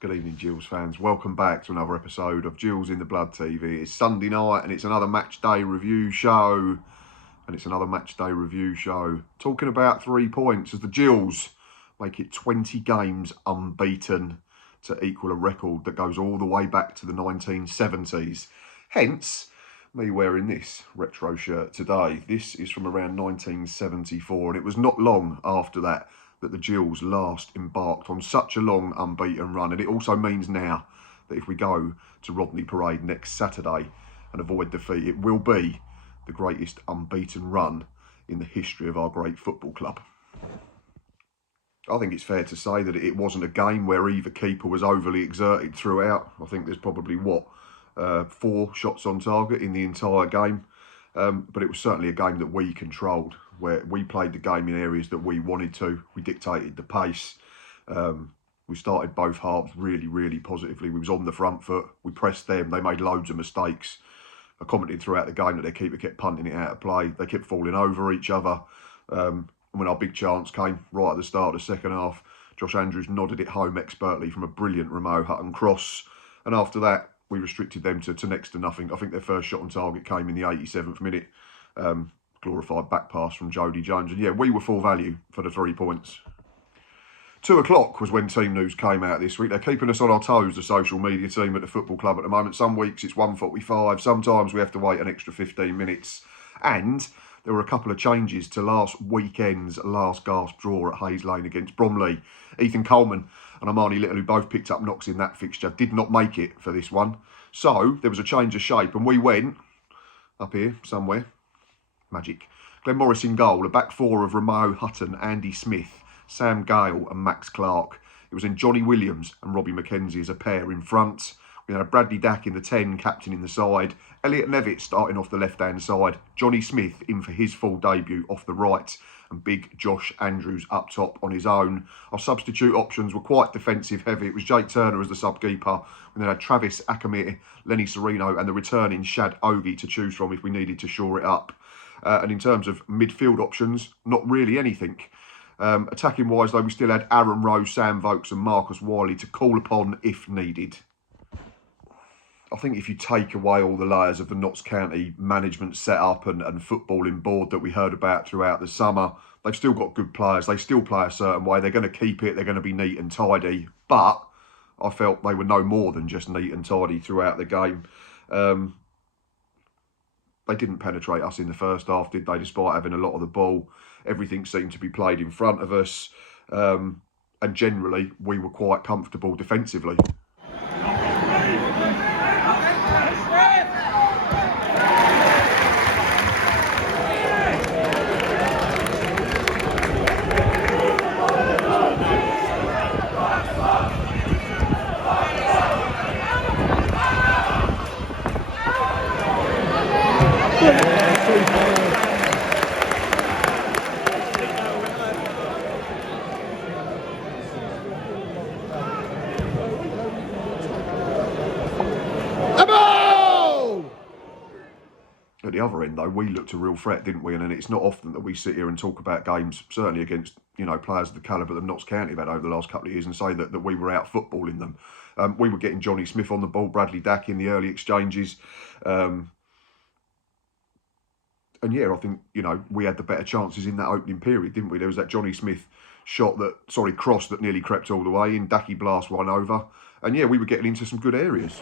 Good evening, Gills fans. Welcome back to another episode of Gills in the Blood TV. It's Sunday night and it's another match day review show. Talking about 3 points as the Gills make it 20 games unbeaten to equal a record that goes all the way back to the 1970s. Hence, me wearing this retro shirt today. This is from around 1974 and it was not long after that the Gills last embarked on such a long unbeaten run. And it also means now that if we go to Rodney Parade next Saturday and avoid defeat, it will be the greatest unbeaten run in the history of our great football club. I think it's fair to say that it wasn't a game where either keeper was overly exerted throughout. I think there's probably, 4 shots on target in the entire game. But it was certainly a game that we controlled, where we played the game in areas that we wanted to. We dictated the pace. We started both halves really, really positively. We was on the front foot. We pressed them. They made loads of mistakes. I commented throughout the game that their keeper kept punting it out of play. They kept falling over each other. And when our big chance came right at the start of the second half, Josh Andrews nodded it home expertly from a brilliant Ramo Hutton cross. And after that, we restricted them to next to nothing. I think their first shot on target came in the 87th minute. Glorified back pass from Jody Jones. And yeah, we were full value for the 3 points. 2 o'clock was when team news came out this week. They're keeping us on our toes, the social media team at the football club at the moment. Some weeks it's 1:45. Sometimes we have to wait an extra 15 minutes. And there were a couple of changes to last weekend's last gasp draw at Hayes Lane against Bromley. Ethan Coleman and Armani Little, who both picked up knocks in that fixture, did not make it for this one. So there was a change of shape and we went up here somewhere. Magic. Glenn Morris in goal, a back four of Ramo Hutton, Andy Smith, Sam Gale and Max Clark. It was then Johnny Williams and Robbie McKenzie as a pair in front. We had Bradley Dack in the 10, captain in the side. Elliot Nevitt starting off the left-hand side. Johnny Smith in for his full debut off the right. And big Josh Andrews up top on his own. Our substitute options were quite defensive heavy. It was Jake Turner as the sub-keeper. And then had Travis Akamir, Lenny Serino and the returning Shad Ogie to choose from if we needed to shore it up. And in terms of midfield options, not really anything. Attacking wise though, we still had Aaron Rowe, Sam Vokes and Marcus Wiley to call upon if needed. I think if you take away all the layers of the Notts County management setup and footballing board that we heard about throughout the summer, they've still got good players. They still play a certain way. They're going to keep it. They're going to be neat and tidy. But I felt they were no more than just neat and tidy throughout the game. They didn't penetrate us in the first half, did they? Despite having a lot of the ball, everything seemed to be played in front of us. And generally, we were quite comfortable defensively. At the other end, though, we looked a real threat, didn't we? And it's not often that we sit here and talk about games, certainly against, players of the calibre that Notts County have had over the last couple of years and say that we were out footballing them. We were getting Johnny Smith on the ball, Bradley Dack in the early exchanges. And yeah, I think, we had the better chances in that opening period, didn't we? There was that Johnny Smith cross that nearly crept all the way in. Dacky blast one over. And yeah, we were getting into some good areas.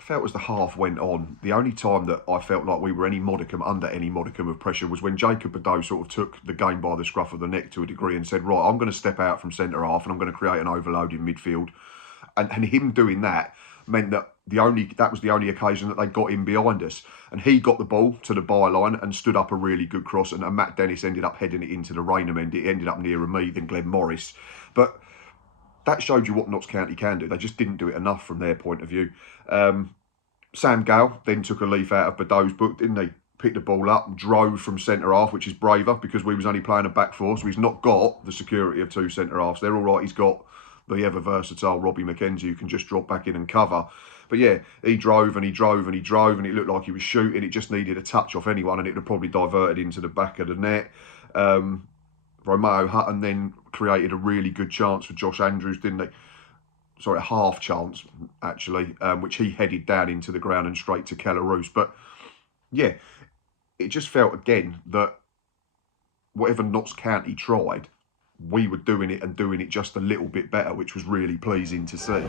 Felt as the half went on, the only time that I felt like we were under any modicum of pressure was when Jacob Badeau sort of took the game by the scruff of the neck to a degree and said, right, I'm going to step out from centre half and I'm going to create an overload in midfield. And him doing that meant that that was the only occasion that they got in behind us. And he got the ball to the byline and stood up a really good cross. And Matt Dennis ended up heading it into the Raynham end. It ended up nearer me than Glenn Morris. But that showed you what Notts County can do. They just didn't do it enough from their point of view. Sam Gale then took a leaf out of Badeau's book, didn't he? picked the ball up and drove from centre half, which is braver because we was only playing a back four, so he's not got the security of 2 centre halves. They're all right. He's got the ever versatile Robbie McKenzie who can just drop back in and cover. But yeah, he drove and he drove and he drove, and it looked like he was shooting. It just needed a touch off anyone, and it would have probably diverted into the back of the net. Romeo Hutton then created a really good chance for Josh Andrews, didn't he? Sorry, a half chance, actually, which he headed down into the ground and straight to Keller-Roos. But yeah, it just felt again that whatever Notts County tried, we were doing it and doing it just a little bit better, which was really pleasing to see.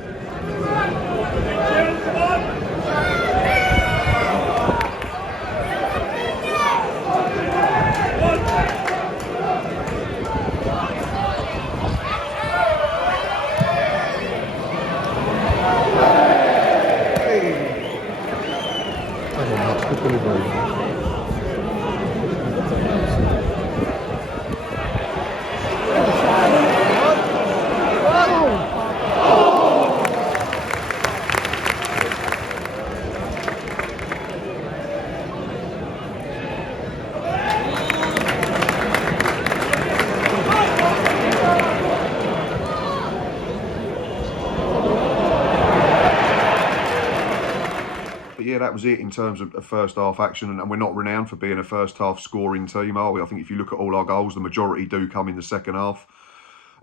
That was it in terms of first half action, and we're not renowned for being a first half scoring team, are we? I think if you look at all our goals, the majority do come in the second half.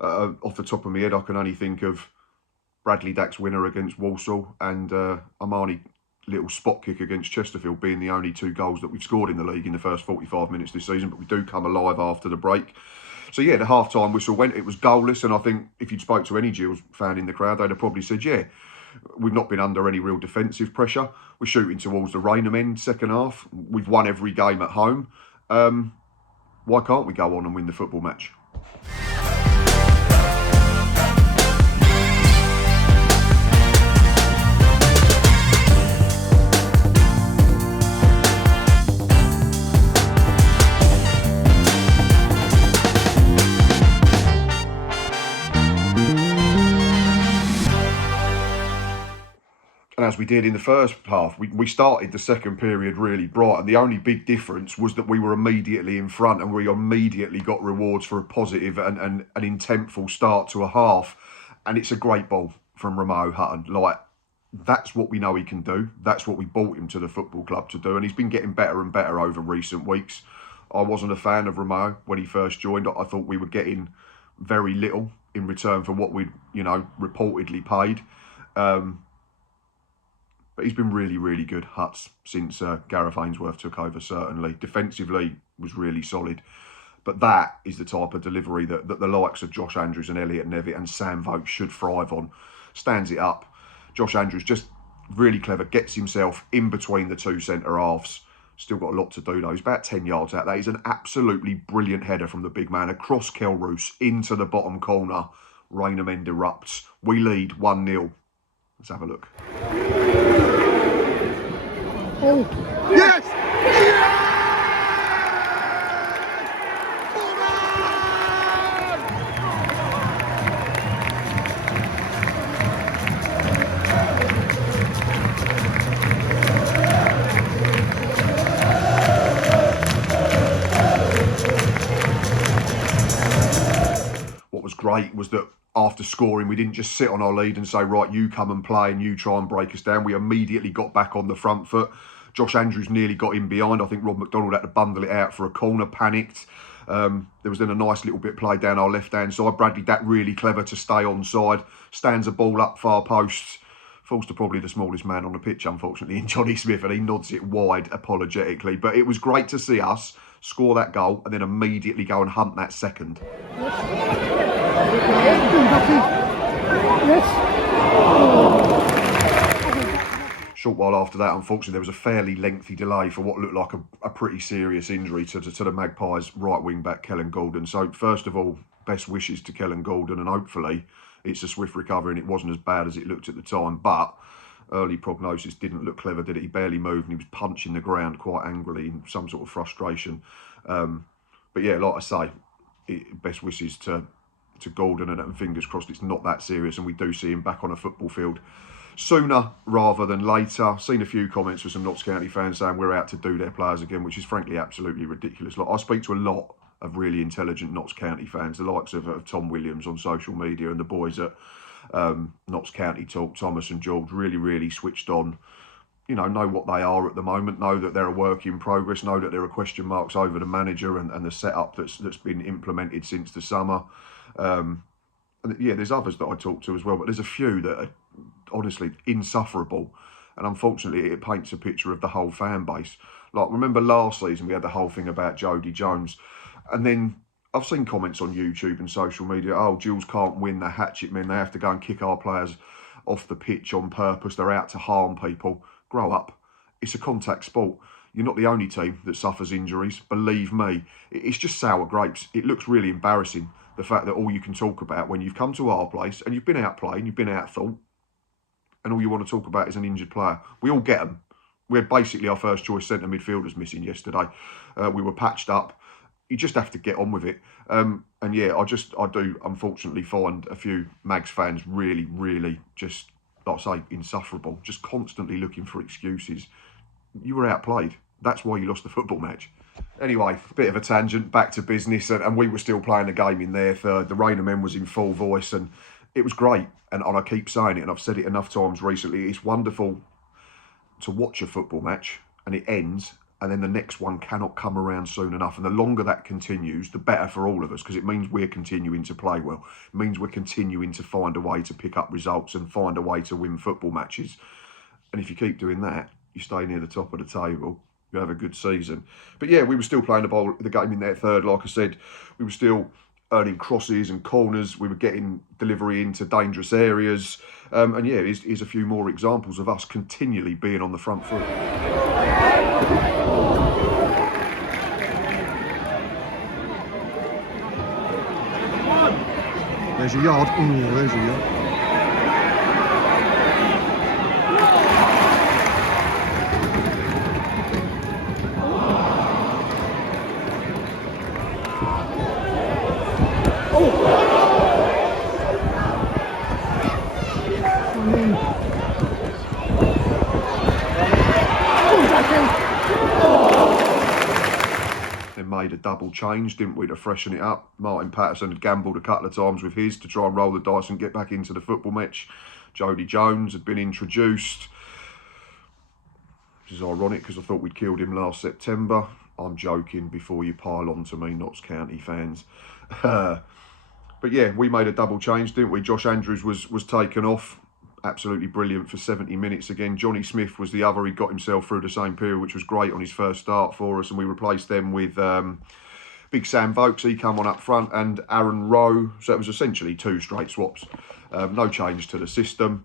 Off the top of my head, I can only think of Bradley Dack's winner against Walsall and Armani little spot kick against Chesterfield being the only 2 goals that we've scored in the league in the first 45 minutes this season, but we do come alive after the break. So yeah, the half-time whistle went, it was goalless, and I think if you'd spoke to any Gills fan in the crowd, they'd have probably said, yeah, we've not been under any real defensive pressure. We're shooting towards the Rainham end second half. We've won every game at home. Why can't we go on and win the football match? And as we did in the first half, we started the second period really bright, and the only big difference was that we were immediately in front, and we immediately got rewards for a positive and an intentful start to a half. And it's a great ball from Romeo Hutton. Like, that's what we know he can do. That's what we brought him to the football club to do, and he's been getting better and better over recent weeks. I wasn't a fan of Romeo when he first joined. I thought we were getting very little in return for what we'd, reportedly paid. But he's been really, really good, Huts, since Gareth Ainsworth took over, certainly. Defensively, was really solid. But that is the type of delivery that the likes of Josh Andrews and Elliot Nevitt and Sam Vokes should thrive on. Stands it up. Josh Andrews just really clever, gets himself in between the 2 centre halves. Still got a lot to do, though. He's about 10 yards out there. He's an absolutely brilliant header from the big man across Keller-Roos into the bottom corner. Rainham end erupts. We lead 1-0. Let's have a look. Oh. Yes! What was great was that after scoring, we didn't just sit on our lead and say, right, you come and play and you try and break us down. We immediately got back on the front foot. Josh Andrews nearly got in behind. I think Rob McDonald had to bundle it out for a corner, panicked. There was then a nice little bit played down our left-hand side. Bradley Dack really clever to stay onside. Stands a ball up far post. Falls to probably the smallest man on the pitch, unfortunately, in Johnny Smith, and he nods it wide apologetically. But it was great to see us score that goal and then immediately go and hunt that second. Short while after that, unfortunately, there was a fairly lengthy delay for what looked like a pretty serious injury to the Magpies' right wing back, Kellen Goulden. So first of all, best wishes to Kellen Goulden, and hopefully it's a swift recovery and it wasn't as bad as it looked at the time. But early prognosis didn't look clever, did it? He barely moved and he was punching the ground quite angrily in some sort of frustration. But yeah, like I say, best wishes to Gordon, and fingers crossed it's not that serious and we do see him back on a football field sooner rather than later. I've seen a few comments from some Notts County fans saying we're out to do their players again, which is frankly absolutely ridiculous. Like, I speak to a lot of really intelligent Notts County fans, the likes of Tom Williams on social media and the boys at Notts County Talk, Thomas and George, really switched on. You know what they are at the moment, know that they're a work in progress, know that there are question marks over the manager and the setup that's been implemented since the summer. And yeah, there's others that I talk to as well, but there's a few that are honestly insufferable. And unfortunately, it paints a picture of the whole fan base. Like, remember last season, we had the whole thing about Jody Jones. And then I've seen comments on YouTube and social media, oh, Gills can't win, the hatchet men, they have to go and kick our players off the pitch on purpose, they're out to harm people. Grow up. It's a contact sport. You're not the only team that suffers injuries. Believe me, it's just sour grapes. It looks really embarrassing, the fact that all you can talk about when you've come to our place and you've been outplayed, you've been outthought, and all you want to talk about is an injured player. We all get them. We had basically our first choice centre midfielders missing yesterday. We were patched up. You just have to get on with it. And yeah, I do unfortunately find a few Mags fans really just, like I say, insufferable, just constantly looking for excuses. You were outplayed. That's why you lost the football match. Anyway, bit of a tangent, back to business, and we were still playing the game in their third. The Rain of Men was in full voice, and it was great. And I keep saying it, and I've said it enough times recently, it's wonderful to watch a football match, and it ends, and then the next one cannot come around soon enough. And the longer that continues, the better for all of us, because it means we're continuing to play well. It means we're continuing to find a way to pick up results and find a way to win football matches. And if you keep doing that, you stay near the top of the table, you have a good season. But yeah, we were still playing the game in their third. Like I said, we were still earning crosses and corners. We were getting delivery into dangerous areas. And yeah, here's a few more examples of us continually being on the front foot. There's your yard. Ooh, there's your yard. Made a double change, didn't we, to freshen it up. Martin Patterson had gambled a couple of times with his to try and roll the dice and get back into the football match. Jody Jones had been introduced, which is ironic because I thought we'd killed him last September. I'm joking, before you pile on to me, Notts County fans. But yeah, we made a double change, didn't we? Josh Andrews was taken off. Absolutely brilliant for 70 minutes again. Johnny Smith was the other. He got himself through the same period, which was great on his first start for us, and we replaced them with Big Sam Vokes. He come on up front, and Aaron Rowe. So it was essentially two straight swaps. No change to the system.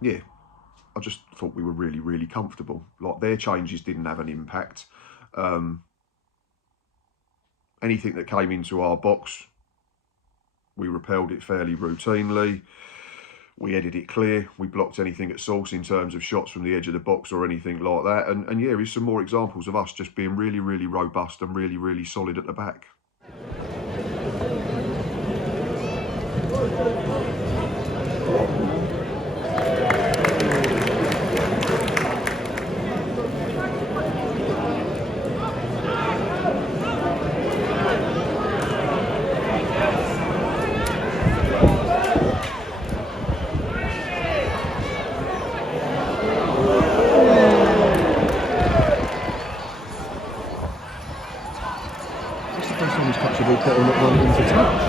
Yeah, I just thought we were really comfortable. Like, their changes didn't have an impact. Anything that came into our box, we repelled it fairly routinely. We headed it clear. We blocked anything at source in terms of shots from the edge of the box or anything like that. And yeah, here's some more examples of us just being really robust and really solid at the back. Someone's touched the ball, put on not running into touch.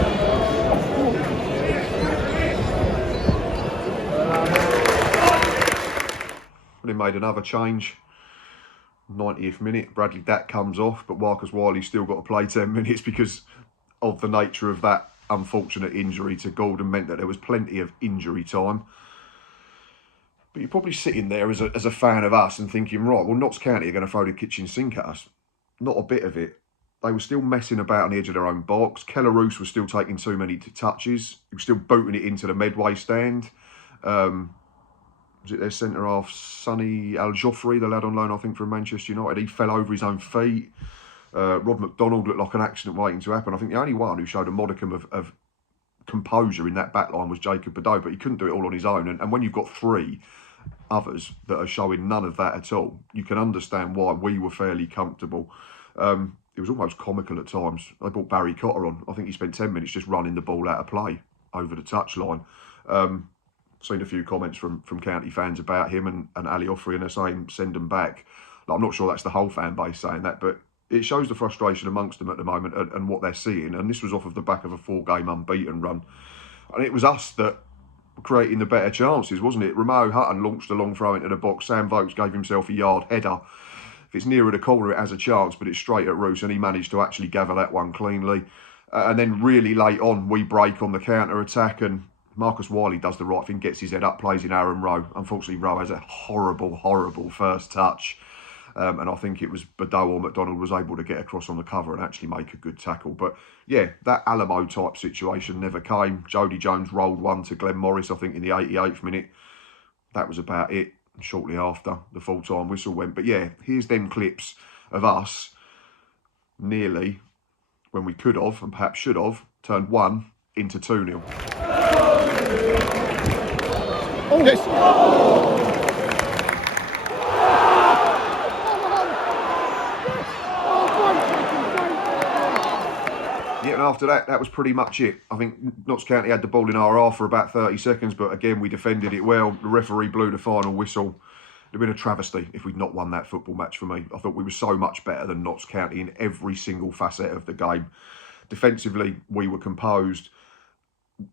They made another change. 90th minute, Bradley Datt comes off, but Marcus Wiley's still got to play 10 minutes because of the nature of that unfortunate injury to Gordon meant that there was plenty of injury time. But you're probably sitting there as a fan of us and thinking, right, well, Notts County are going to throw the kitchen sink at us. Not a bit of it. They were still messing about on the edge of their own box. Keller Roos was still taking too many touches. He was still booting it into the Medway stand. Was it their centre-half, Sonny Al-Joffrey, the lad on loan, I think, from Manchester United? He fell over his own feet. Rob McDonald looked like an accident waiting to happen. I think the only one who showed a modicum of composure in that back line was Jacob Bedeau, but he couldn't do it all on his own. And when you've got three others that are showing none of that at all, you can understand why we were fairly comfortable. It was almost comical at times. They brought Barry Cotter on. I think he spent 10 minutes just running the ball out of play over the touchline. Seen a few comments from county fans about him and Ali Offrey, and they're saying send them back. I'm not sure that's the whole fan base saying that, but it shows the frustration amongst them at the moment and what they're seeing. And this was off of the back of a 4-game unbeaten run. And it was us that were creating the better chances, wasn't it? Romeo Hutton launched a long throw into the box. Sam Vokes gave himself a yard header. If it's nearer the corner, it has a chance, but it's straight at Roos, and he managed to actually gather that one cleanly. And then really late on, we break on the counter-attack, and Marcus Wiley does the right thing, gets his head up, plays in Aaron Rowe. Unfortunately, Rowe has a horrible, horrible first touch. And I think it was Bedeau or McDonald was able to get across on the cover and actually make a good tackle. But yeah, that Alamo type situation never came. Jody Jones rolled one to Glenn Morris, I think, in the 88th minute. That was about it. Shortly after, the full-time whistle went. But yeah, here's them clips of us nearly, when we could have and perhaps should have, turned 1 into 2-0. Oh, yes. Yeah, and after that, that was pretty much it. I think Notts County had the ball in our half for about 30 seconds, but again, we defended it well. The referee blew the final whistle. It'd have been a travesty if we'd not won that football match for me. I thought we were so much better than Notts County in every single facet of the game. Defensively, we were composed.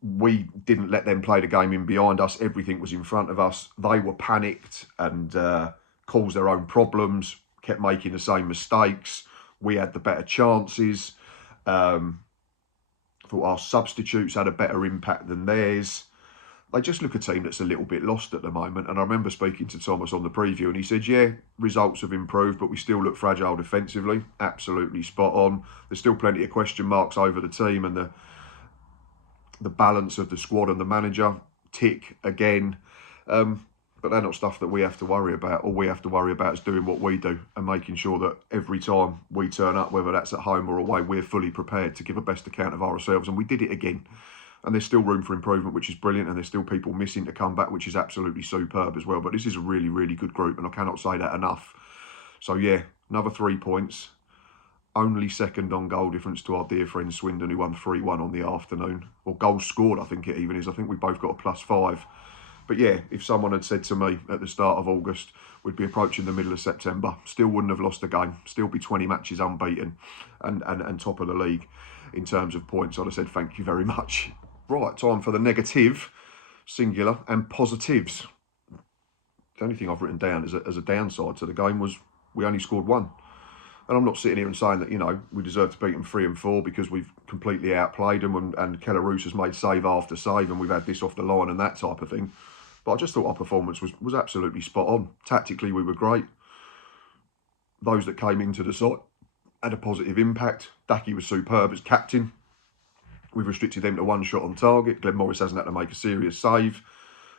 We didn't let them play the game in behind us. Everything was in front of us. They were panicked and caused their own problems, kept making the same mistakes. We had the better chances. I thought our substitutes had a better impact than theirs. They just look a team that's a little bit lost at the moment. And I remember speaking to Thomas on the preview and he said, yeah, results have improved, but we still look fragile defensively. Absolutely spot on. There's still plenty of question marks over the team and the balance of the squad and the manager. Tick again. But they're not stuff that we have to worry about. All we have to worry about is doing what we do and making sure that every time we turn up, whether that's at home or away, we're fully prepared to give a best account of ourselves. And we did it again. And there's still room for improvement, which is brilliant. And there's still people missing to come back, which is absolutely superb as well. But this is a really, really good group. And I cannot say that enough. So, yeah, another 3 points. Only second on goal difference to our dear friend Swindon, who won 3-1 on the afternoon. Or goals scored, I think it even is. I think we both got a +5. But yeah, if someone had said to me at the start of August, we'd be approaching the middle of September, still wouldn't have lost a game, still be 20 matches unbeaten and top of the league in terms of points, I'd have said thank you very much. Right, time for the negative, singular, and positives. The only thing I've written down as a downside to the game was we only scored 1. And I'm not sitting here and saying that, you know, we deserve to beat them 3 and 4 because we've completely outplayed them and Keller Roos has made save after save and we've had this off the line and that type of thing. But I just thought our performance was absolutely spot on. Tactically, we were great. Those that came into the side had a positive impact. Dacky was superb as captain. We've restricted them to 1 shot on target. Glenn Morris hasn't had to make a serious save.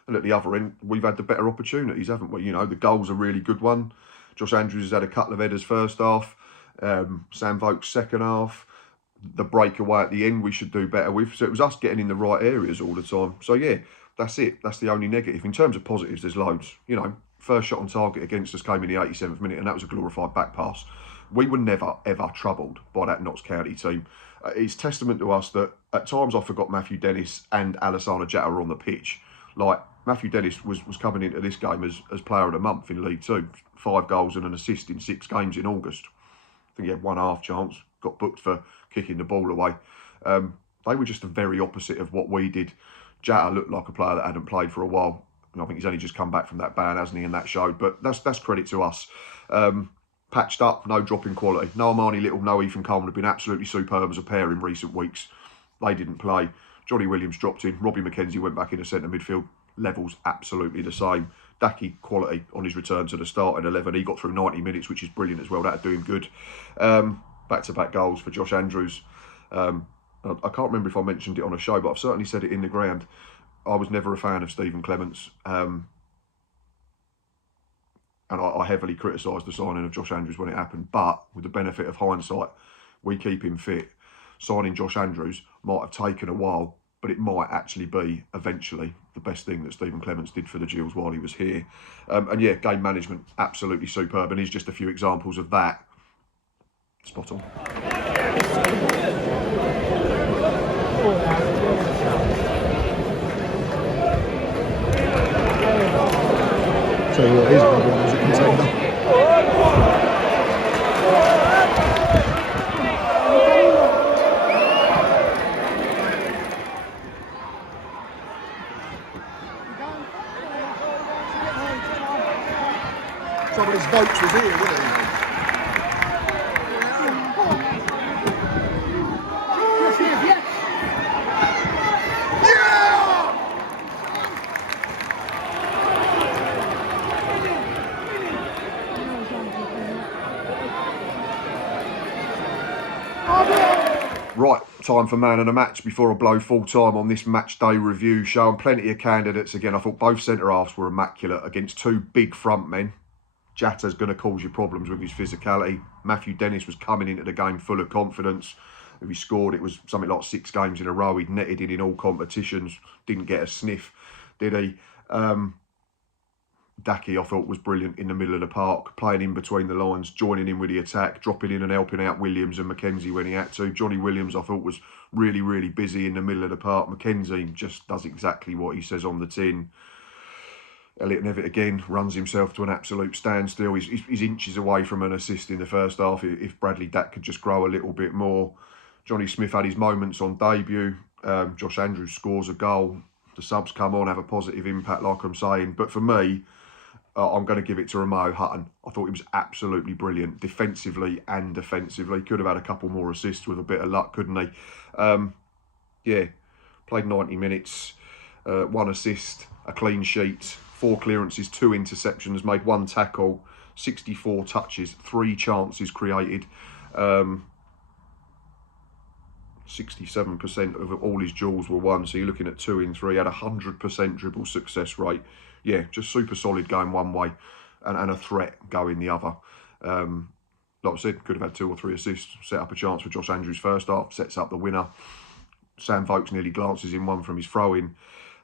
And at the other end, we've had the better opportunities, haven't we? You know, the goal's a really good one. Josh Andrews has had a couple of headers first half. Sam Vokes second half. The breakaway at the end we should do better with. So it was us getting in the right areas all the time. So yeah, that's it. That's the only negative. In terms of positives, there's loads. You know, first shot on target against us came in the 87th minute and that was a glorified back pass. We were never, ever troubled by that Notts County team. It's testament to us that at times I forgot Matthew Dennis and Alassana Jatta were on the pitch. Like, Matthew Dennis was coming into this game as player of the month in League Two. 5 goals and an assist in 6 games in August. I think he had 1 half chance, got booked for kicking the ball away. They were just the very opposite of what we did. Jatta looked like a player that hadn't played for a while. And I think he's only just come back from that ban, hasn't he? And that showed. But that's credit to us. Patched up, no drop in quality. No Armani Little, no Ethan Coleman have been absolutely superb as a pair in recent weeks. They didn't play. Johnny Williams dropped in. Robbie McKenzie went back into centre midfield. Levels absolutely the same. Dacky quality on his return to the starting 11. He got through 90 minutes, which is brilliant as well. That'd do him good. Back-to-back goals for Josh Andrews. I can't remember if I mentioned it on a show, but I've certainly said it in the ground. I was never a fan of Stephen Clements. and I heavily criticised the signing of Josh Andrews when it happened, but with the benefit of hindsight, we keep him fit. Signing Josh Andrews might have taken a while, but it might actually be eventually the best thing that Stephen Clements did for the Gills while he was here. And yeah, game management, absolutely superb, and here's just a few examples of that. Spot on. Tell you what, his brother was a contender. Some of his votes was here, wasn't he? Right, time for man of the match before I blow full time on this match day review show. And plenty of candidates again. I thought both centre halves were immaculate against two big front men. Jatta's going to cause you problems with his physicality. Matthew Dennis was coming into the game full of confidence. If he scored, it was something like 6 games in a row. He'd netted in all competitions. Didn't get a sniff, did he? Daki, I thought, was brilliant in the middle of the park, playing in between the lines, joining in with the attack, dropping in and helping out Williams and McKenzie when he had to. Johnny Williams, I thought, was really, really busy in the middle of the park. McKenzie just does exactly what he says on the tin. Elliot Nevitt again runs himself to an absolute standstill. He's inches away from an assist in the first half. If Bradley Dack could just grow a little bit more. Johnny Smith had his moments on debut. Josh Andrews scores a goal. The subs come on, have a positive impact, like I'm saying. But for me, I'm going to give it to Ramo Hutton. I thought he was absolutely brilliant, defensively and defensively. Could have had a couple more assists with a bit of luck, couldn't he? Yeah, played 90 minutes, 1 assist, a clean sheet, 4 clearances, 2 interceptions, made 1 tackle, 64 touches, 3 chances created. 67% of all his duels were won, so you're looking at 2 in 3, had a 100% dribble success rate. Yeah, just super solid going one way and a threat going the other. Like I said, could have had 2 or 3 assists, set up a chance for Josh Andrews first half, sets up the winner. Sam Vokes nearly glances in one from his throw-in.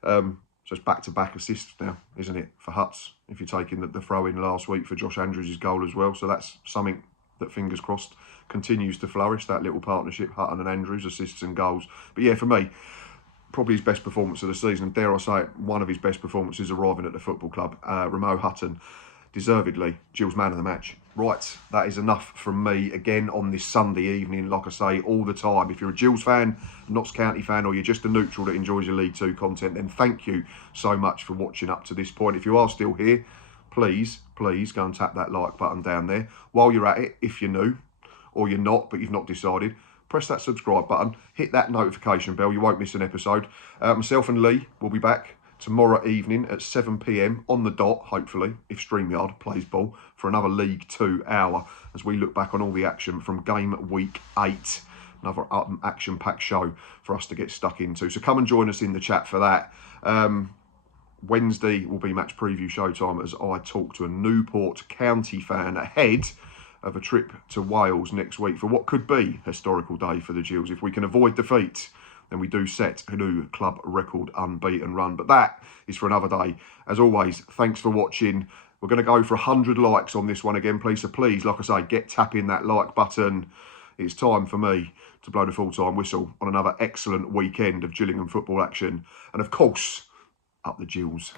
So it's back-to-back assists now, isn't it, for Huts, if you're taking the throw-in last week for Josh Andrews' goal as well. So that's something that, fingers crossed, continues to flourish, that little partnership, Hutton and Andrews, assists and goals. But yeah, for me, probably his best performance of the season, and dare I say it, one of his best performances arriving at the football club. Ramo Hutton, deservedly Gills man of the match. Right, that is enough from me again on this Sunday evening. Like I say all the time, if you're a Gills fan, a Notts County fan, or you're just a neutral that enjoys your League 2 content, then thank you so much for watching up to this point. If you are still here, please go and tap that like button down there. While you're at it, if you're new or you're not, but you've not decided, press that subscribe button, hit that notification bell, you won't miss an episode. Myself and Lee will be back tomorrow evening at 7 p.m. on the dot, hopefully, if StreamYard plays ball, for another League 2 hour as we look back on all the action from game week 8. Another action-packed show for us to get stuck into. So come and join us in the chat for that. Wednesday will be match preview showtime as I talk to a Newport County fan ahead of a trip to Wales next week for what could be a historical day for the Gills. If we can avoid defeat, then we do set a new club record unbeaten run. But that is for another day. As always, thanks for watching. We're going to go for 100 likes on this one again, please. So please, like I say, get tapping that like button. It's time for me to blow the full-time whistle on another excellent weekend of Gillingham football action. And of course, up the Gills.